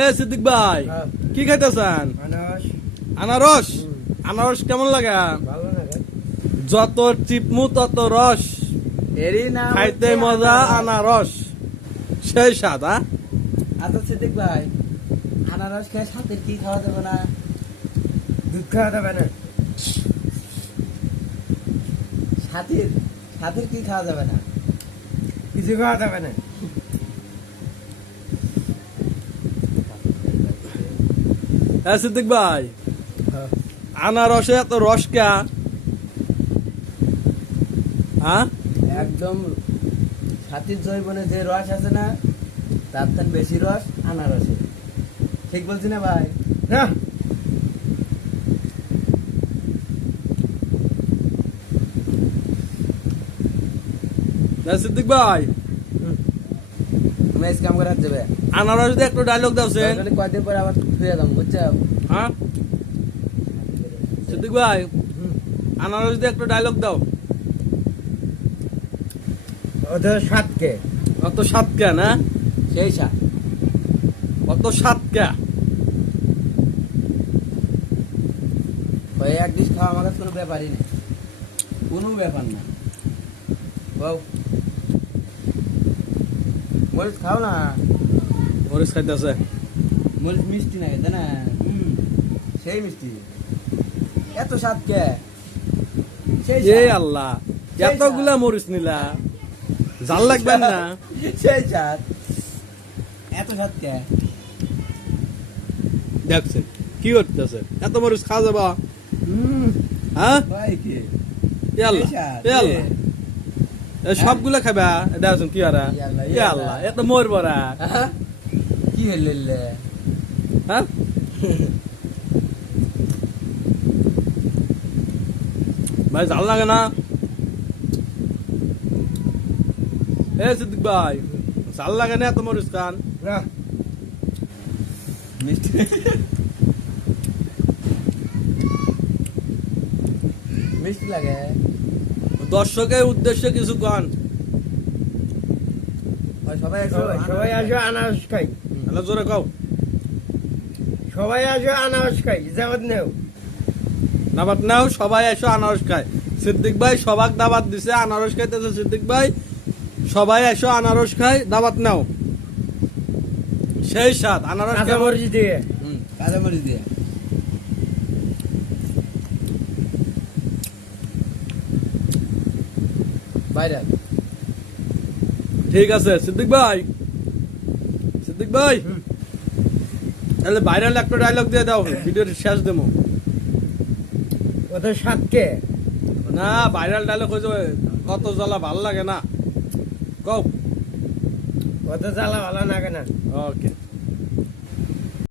এ সিদ্দিক ভাই হ্যাঁ। কি খাইতেছেন? আনারস। আনারস। আনারস কেমন লাগে? ভালো লাগে। যত চিপমু তত রস, এরই নাম খাইতে হচ্ছে মজা আনারস, সেই স্বাদ। আচ্ছা সিদ্দিক ভাই, আনারস খেয়ে সাথে কি খাওয়া যাবে না? দুধ খাওয়া যাবে না। সাথীর সাথীর কি খাওয়া যাবে না? কিছু খাওয়া যাবে না। হ্যাঁ সিদ্দিক ভাই, আনারসে এত রস কে? হ্যাঁ, একদম সাথীর জৈবনে যে রস আছে না, তার থেকে বেশি রস আনারসে। ঠিক বলছি না ভাই? না। সিদ্দিক ভাই আমি কাম করে যাবে। আনারস দিয়ে একটু ডায়লগ দাও সেন। কয়দিন পরে আবার ফিরে যাবো, বুঝছো? হ্যাঁ সিদ্দিক ভাই, আনারস দিয়ে একটু ডায়লগ দাও। ওদের সাতকে অত স্বাদ কে না? সেই সাত। অত স্বাদ কে? ওই এক ডিশ খাওয়া আমার কাছে কোনো ব্যাপারই নেই, কোনো ব্যাপার না। বউ মরিচ খাও না। মরিচ খাইতেছে। মরিচ মিষ্টি না খেতে না? সেই মিষ্টি। এত স্বাদ কে? সেই এ স্বাদ। আল্লাহ, সেই এতগুলা মরিচ নিলা, জাল লাগবে না? সেই স্বাদ। এত স্বাদ কে? দেখছেন কি করতেছে? এত মরিচ খাওয়া যাবা? হ্যাঁ ভাই কি এ আল্লাহ, সেই স্বাদ। এ আল্লাহ, সবগুলা খাবা? দেখছেন কি আর? এ আল্লাহ, এত মরবো না। আহা, কি হইলে? হ্যাঁ ভাই জাল লাগে না? এ সিদ্দিক ভাই, জাল লাগে না এত মরিচ খান? না মিষ্টি মিষ্টি লাগে। দর্শকের উদ্দেশ্যে কিছু কন। সবাই আসো আনারস খাই। তাহলে জোরে কও। সবাই আসো আনারস খাই, দাওয়াত নেও। দাবাত নাও, সবাই এসো আনারস খায়। সিদ্দিক ভাই সবাক দাবাত দিছে, আনারস খাইতেছে সিদ্দিক ভাই। সবাই এসো আনারস খাই, দাবাত নাও। সেই স্বাদ আনারস। কাঁচামরিচ দিয়ে। কাঁচামরিচ দিয়ে। বাইরে ঠিক আছে সিদ্দিক ভাই, সিদ্দিক ভাই তাহলে ভাইরাল একটা ডায়লগ দিয়ে দাও, ভিডিওর শেষ দেবো। ওদের সাতকে না ভাইরাল ডায়লগ হয়ে যাবে, কত জ্বালা ভাল লাগে না? কও। ওদের জ্বালা ভালো লাগে না। ওকে।